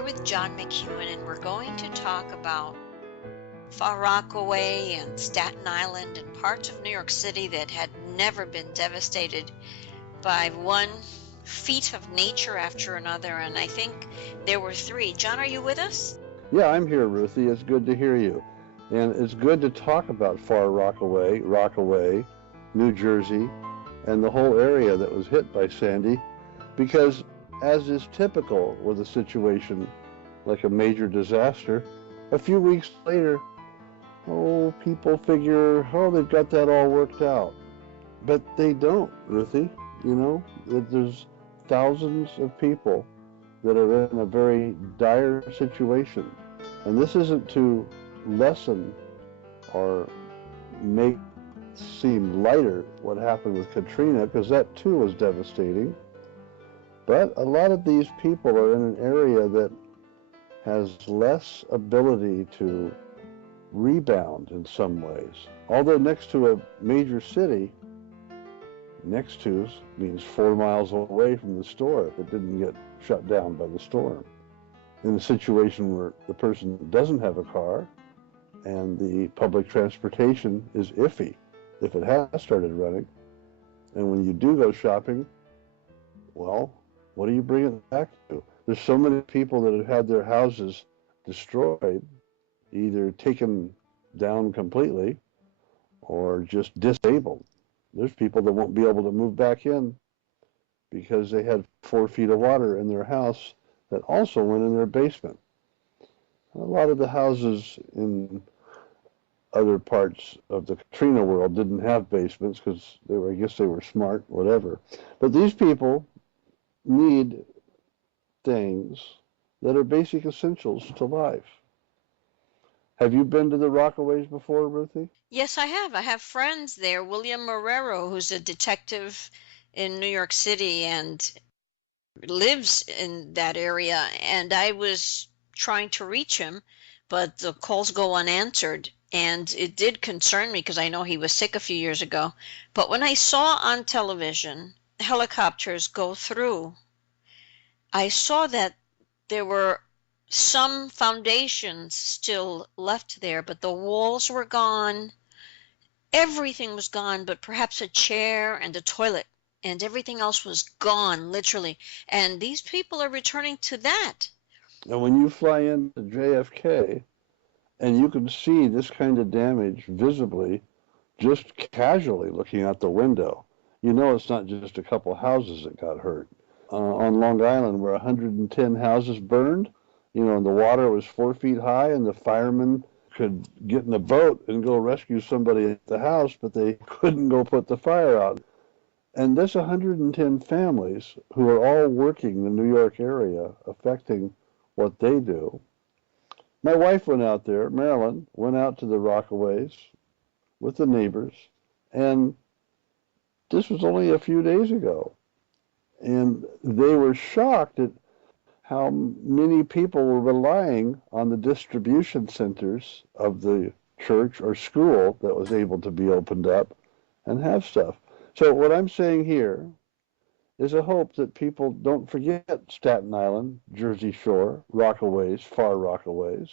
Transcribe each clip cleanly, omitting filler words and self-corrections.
here with John McEuen, and we're going to talk about Far Rockaway and Staten Island and parts of New York City that had never been devastated by one feat of nature after another, and I think there were three. John, are you with us? Yeah, I'm here, Ruthie. It's good to hear you. And it's good to talk about Far Rockaway, New Jersey, and the whole area that was hit by Sandy, because as is typical with a situation like a major disaster, a few weeks later, people figure, they've got that all worked out. But they don't, Ruthie. There's thousands of people that are in a very dire situation. And this isn't to lessen or make seem lighter what happened with Katrina, because that too was devastating. But a lot of these people are in an area that has less ability to rebound in some ways. Although next to a major city, next to means 4 miles away from the store if it didn't get shut down by the storm. In a situation where the person doesn't have a car and the public transportation is iffy if it has started running, and when you do go shopping, what do you bring it back to? There's so many people that have had their houses destroyed, either taken down completely or just disabled. There's people that won't be able to move back in because they had 4 feet of water in their house that also went in their basement. A lot of the houses in other parts of the Katrina world didn't have basements because I guess they were smart, whatever. But these people need things that are basic essentials to life. Have you been to the Rockaways before, Ruthie? Yes, I have. I have friends there. William Marrero, who's a detective in New York City and lives in that area, and I was trying to reach him, but the calls go unanswered, and it did concern me because I know he was sick a few years ago. But when I saw on television helicopters go through, I saw that there were some foundations still left there, but the walls were gone. Everything was gone, but perhaps a chair and a toilet, and everything else was gone, literally. And these people are returning to that. And when you fly into JFK and you can see this kind of damage visibly, just casually looking out the window, you know it's not just a couple houses that got hurt. On Long Island, where 110 houses burned, and the water was 4 feet high, and the firemen could get in a boat and go rescue somebody at the house, but they couldn't go put the fire out. And this 110 families who are all working the New York area, affecting what they do. My wife went out there, Marilyn, went out to the Rockaways with the neighbors, and this was only a few days ago. And they were shocked at how many people were relying on the distribution centers of the church or school that was able to be opened up and have stuff. So what I'm saying here is a hope that people don't forget Staten Island, Jersey Shore, Rockaways, Far Rockaways,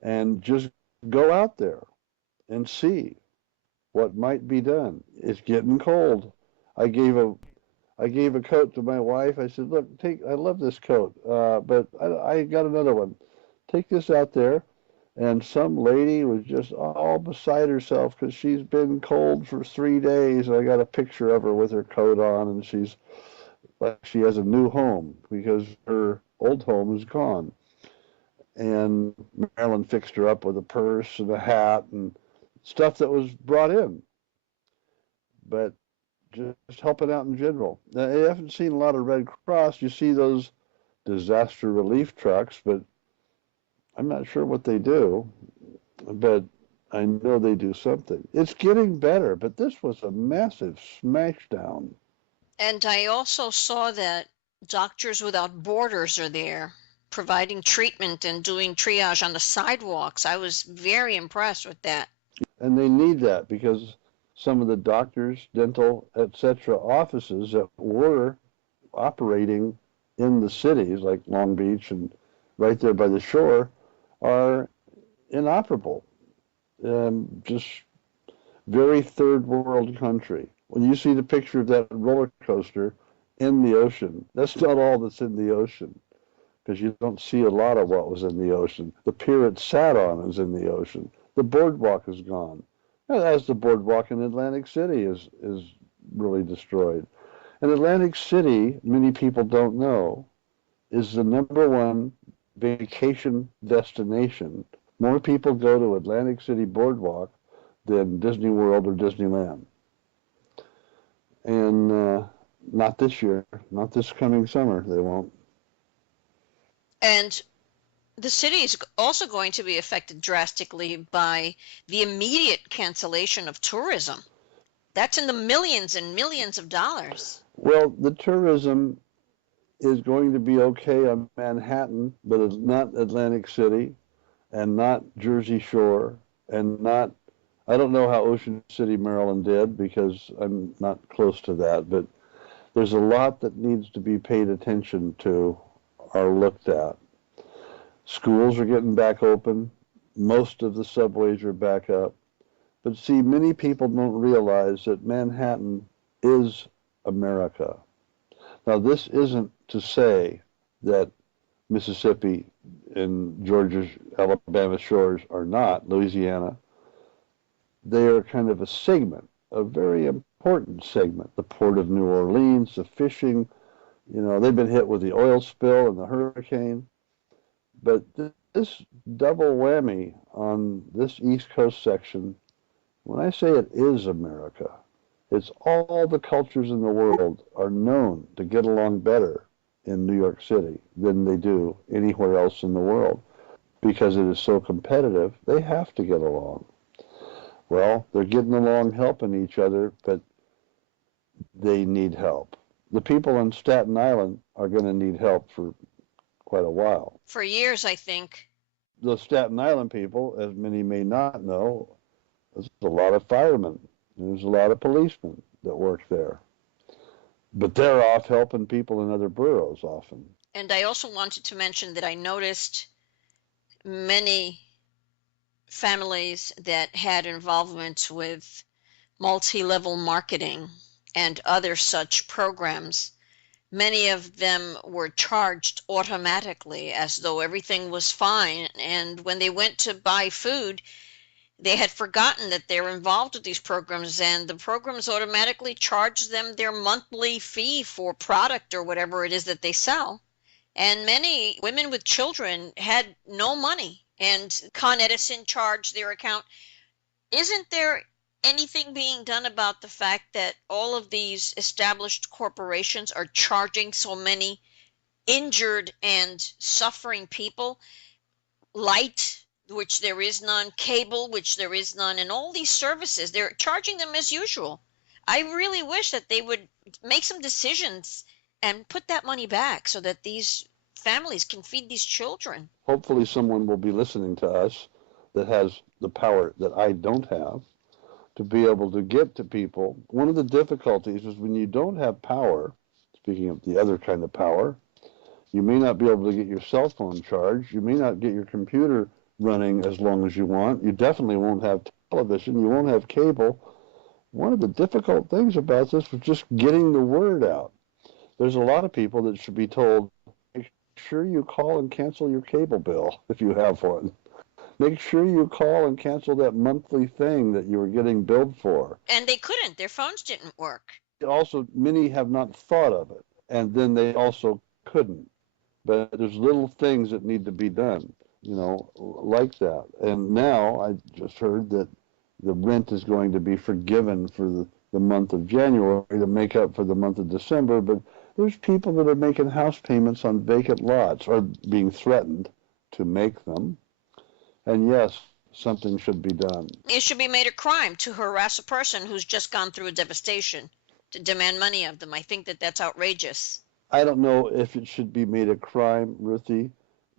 and just go out there and see what might be done. It's getting cold. I gave a coat to my wife. I said, look, I love this coat, but I got another one. Take this out there. And some lady was just all beside herself because she's been cold for 3 days. I got a picture of her with her coat on, and she's like she has a new home because her old home is gone. And Marilyn fixed her up with a purse and a hat and stuff that was brought in. But just helping out in general. Now, I haven't seen a lot of Red Cross. You see those disaster relief trucks, but I'm not sure what they do, but I know they do something. It's getting better, but this was a massive smashdown. And I also saw that Doctors Without Borders are there providing treatment and doing triage on the sidewalks. I was very impressed with that. And they need that because some of the doctors, dental, etc. offices that were operating in the cities like Long Beach and right there by the shore are inoperable. Just very third world country. When you see the picture of that roller coaster in the ocean, that's not all that's in the ocean, because you don't see a lot of what was in the ocean. The pier it sat on is in the ocean. The boardwalk is gone. As the boardwalk in Atlantic City is really destroyed. And Atlantic City, many people don't know, is the #1 vacation destination. More people go to Atlantic City Boardwalk than Disney World or Disneyland. And not this year, not this coming summer, they won't. And the city is also going to be affected drastically by the immediate cancellation of tourism. That's in the millions and millions of dollars. Well, the tourism is going to be okay on Manhattan, but it's not Atlantic City and not Jersey Shore and not, I don't know how Ocean City, Maryland did because I'm not close to that, but there's a lot that needs to be paid attention to or looked at. Schools are getting back open. Most of the subways are back up. But see, many people don't realize that Manhattan is America. Now, this isn't to say that Mississippi and Georgia, Alabama shores are not, Louisiana. They are kind of a segment, a very important segment. The Port of New Orleans, the fishing, they've been hit with the oil spill and the hurricane. But this double whammy on this East Coast section, when I say it is America, it's all the cultures in the world are known to get along better in New York City than they do anywhere else in the world. Because it is so competitive, they have to get along. Well, they're getting along helping each other, but they need help. The people on Staten Island are going to need help for quite a while. For years, I think. The Staten Island people, as many may not know, there's a lot of firemen. There's a lot of policemen that work there. But they're off helping people in other boroughs often. And I also wanted to mention that I noticed many families that had involvement with multi-level marketing and other such programs. Many of them were charged automatically as though everything was fine. And when they went to buy food, they had forgotten that they're involved with these programs, and the programs automatically charge them their monthly fee for product or whatever it is that they sell. And many women with children had no money, and Con Edison charged their account. Isn't there anything being done about the fact that all of these established corporations are charging so many injured and suffering people? Light, which there is none, cable, which there is none, and all these services, they're charging them as usual. I really wish that they would make some decisions and put that money back so that these families can feed these children. Hopefully someone will be listening to us that has the power that I don't have to be able to get to people. One of the difficulties is when you don't have power, speaking of the other kind of power, you may not be able to get your cell phone charged. You may not get your computer running as long as you want. You definitely won't have television. You won't have cable. One of the difficult things about this was just getting the word out. There's a lot of people that should be told, make sure you call and cancel your cable bill if you have one. Make sure you call and cancel that monthly thing that you were getting billed for. And they couldn't. Their phones didn't work. Also, many have not thought of it, and then they also couldn't. But there's little things that need to be done, like that. And now I just heard that the rent is going to be forgiven for the month of January to make up for the month of December, but there's people that are making house payments on vacant lots or being threatened to make them. And yes, something should be done. It should be made a crime to harass a person who's just gone through a devastation, to demand money of them. I think that that's outrageous. I don't know if it should be made a crime, Ruthie.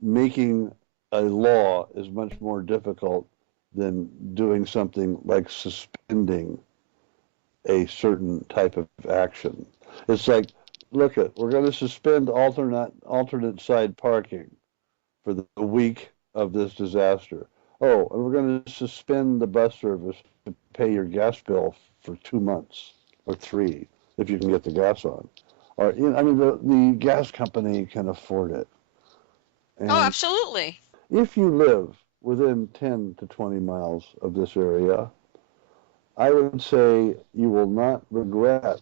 Making a law is much more difficult than doing something like suspending a certain type of action. It's like, we're going to suspend alternate side parking. for the week of this disaster. Oh, and we're going to suspend the bus service to pay your gas bill for 2 months or three if you can get the gas on. Or, I mean, the gas company can afford it. Oh, And absolutely. if you live within 10 to 20 miles of this area, I would say you will not regret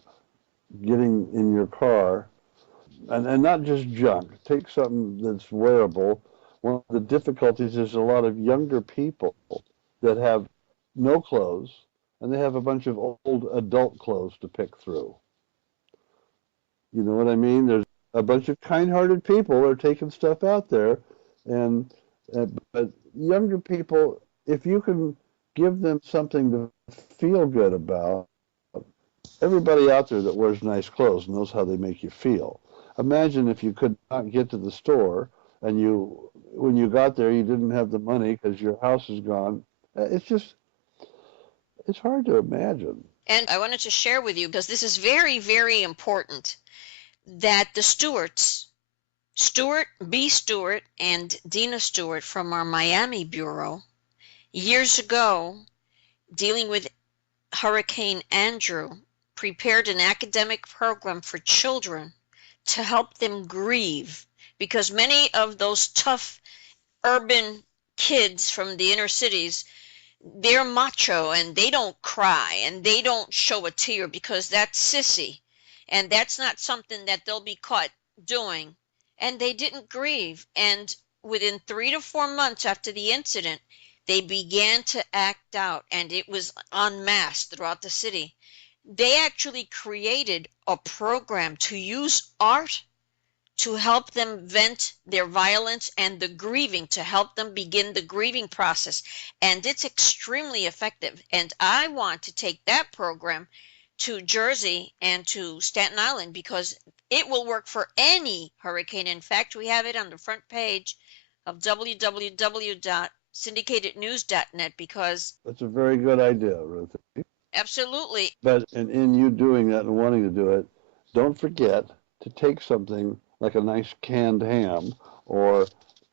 getting in your car, and not just junk. Take something that's wearable. One of the difficulties is a lot of younger people that have no clothes, and they have a bunch of old adult clothes to pick through. You know what I mean? There's a bunch of kind-hearted people are taking stuff out there, and but younger people, if you can give them something to feel good about, everybody out there that wears nice clothes knows how they make you feel. Imagine if you could not get to the store and when you got there, you didn't have the money because your house is gone. It's just, it's hard to imagine. And I wanted to share with you, because this is very, very important, that the Stewarts, B. Stewart and Dina Stewart from our Miami Bureau, years ago, dealing with Hurricane Andrew, prepared an academic program for children to help them grieve, because many of those tough urban kids from the inner cities, they're macho and they don't cry and they don't show a tear because that's sissy, and that's not something that they'll be caught doing. And they didn't grieve, and within 3 to 4 months after the incident, they began to act out, and it was en masse throughout the city. They actually created a program to use art to help them vent their violence and the grieving, to help them begin the grieving process. And it's extremely effective. And I want to take that program to Jersey and to Staten Island, because it will work for any hurricane. In fact, we have it on the front page of www.syndicatednews.net, because That's a very good idea, Ruth. absolutely. But in you doing that and wanting to do it, don't forget to take something like a nice canned ham or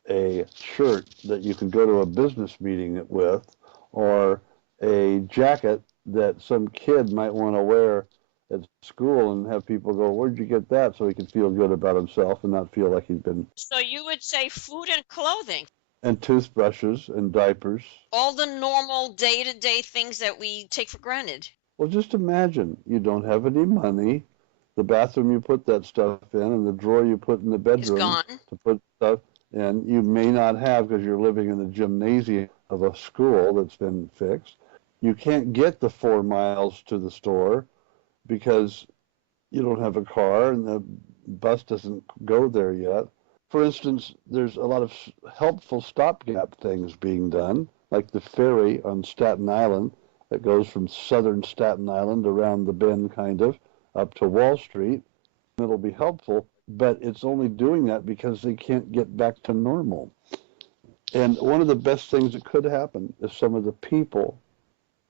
a shirt that you can go to a business meeting with, or a jacket that some kid might want to wear at school and have people go, "Where'd you get that?" So he can feel good about himself and not feel like he's been. So you would say food and clothing, And toothbrushes and diapers. all the normal day-to-day things that we take for granted. Well, just imagine you don't have any money. The bathroom you put that stuff in, and the drawer you put in the Is bedroom gone. to put stuff in, you may not have because you're living in the gymnasium of a school that's been fixed. You can't get the 4 miles to the store because you don't have a car and the bus doesn't go there yet. For instance, there's a lot of helpful stopgap things being done, like the ferry on Staten Island that goes from southern Staten Island around the bend, kind of, up to Wall Street. It'll be helpful, but it's only doing that because they can't get back to normal. And one of the best things that could happen is some of the people,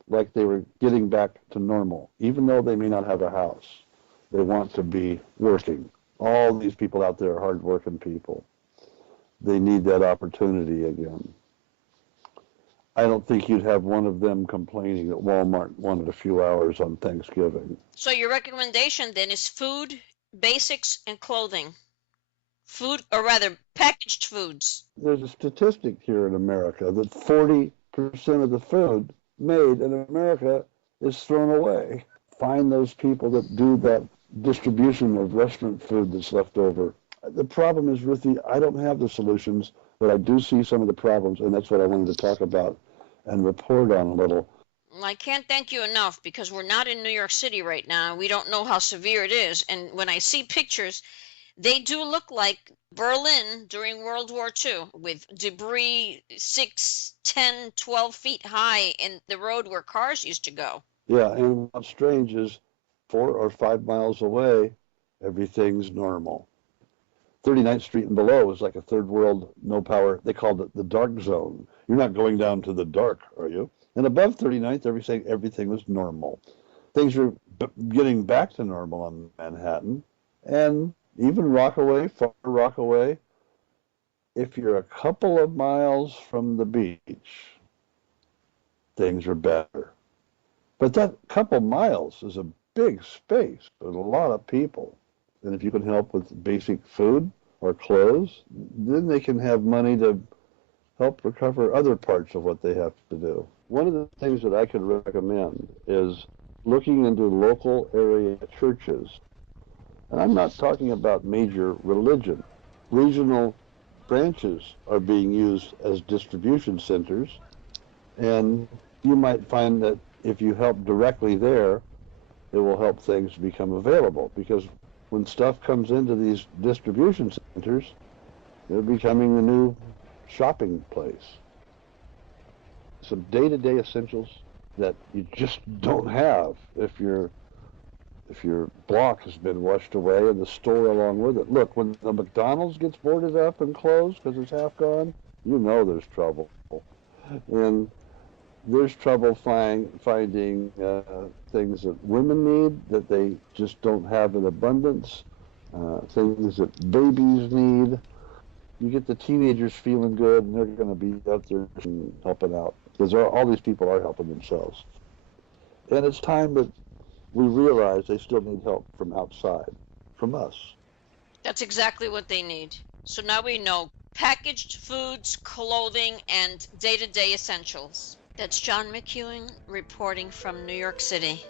like they were getting back to normal, even though they may not have a house. They want to be working. All these people out there are hardworking people. They need that opportunity again. I don't think you'd have one of them complaining that Walmart wanted a few hours on Thanksgiving. So your recommendation then is food, basics, and clothing. Food, or rather, packaged foods. There's a statistic here in America that 40% of the food made in America is thrown away. Find those people that do that distribution of restaurant food that's left over. The problem is, Ruthie, I don't have the solutions, but I do see some of the problems, and that's what I wanted to talk about and report on a little. Well, I can't thank you enough, because we're not in New York City right now. We don't know how severe it is. And when I see pictures, they do look like Berlin during World War II, with debris 6, 10, 12 feet high in the road where cars used to go. Yeah, and what's strange is 4 or 5 miles away, everything's normal. 39th Street and below is like a third world, no power. They called it the dark zone. You're not going down to the dark, are you? And above 39th, everything was normal. Things are getting back to normal on Manhattan, and even Rockaway, far Rockaway. if you're a couple of miles from the beach, things are better. But that couple miles is a big space with a lot of people. And if you can help with basic food or clothes, then they can have money to help recover other parts of what they have to do. One of the things that I could recommend is looking into local area churches. And I'm not talking about major religion. Regional branches are being used as distribution centers, and you might find that if you help directly there, it will help things become available, because when stuff comes into these distribution centers, they're becoming the new shopping place. Some day-to-day essentials that you just don't have if your block has been washed away and the store along with it. Look, when the McDonald's gets boarded up and closed because it's half gone, you know there's trouble. And there's trouble finding things that women need that they just don't have in abundance, things that babies need. You get the teenagers feeling good, and they're going to be out there helping out, because all these people are helping themselves. And it's time that we realize they still need help from outside, from us. That's exactly what they need. So now we know packaged foods, clothing, and day-to-day essentials. That's John McEuen reporting from New York City.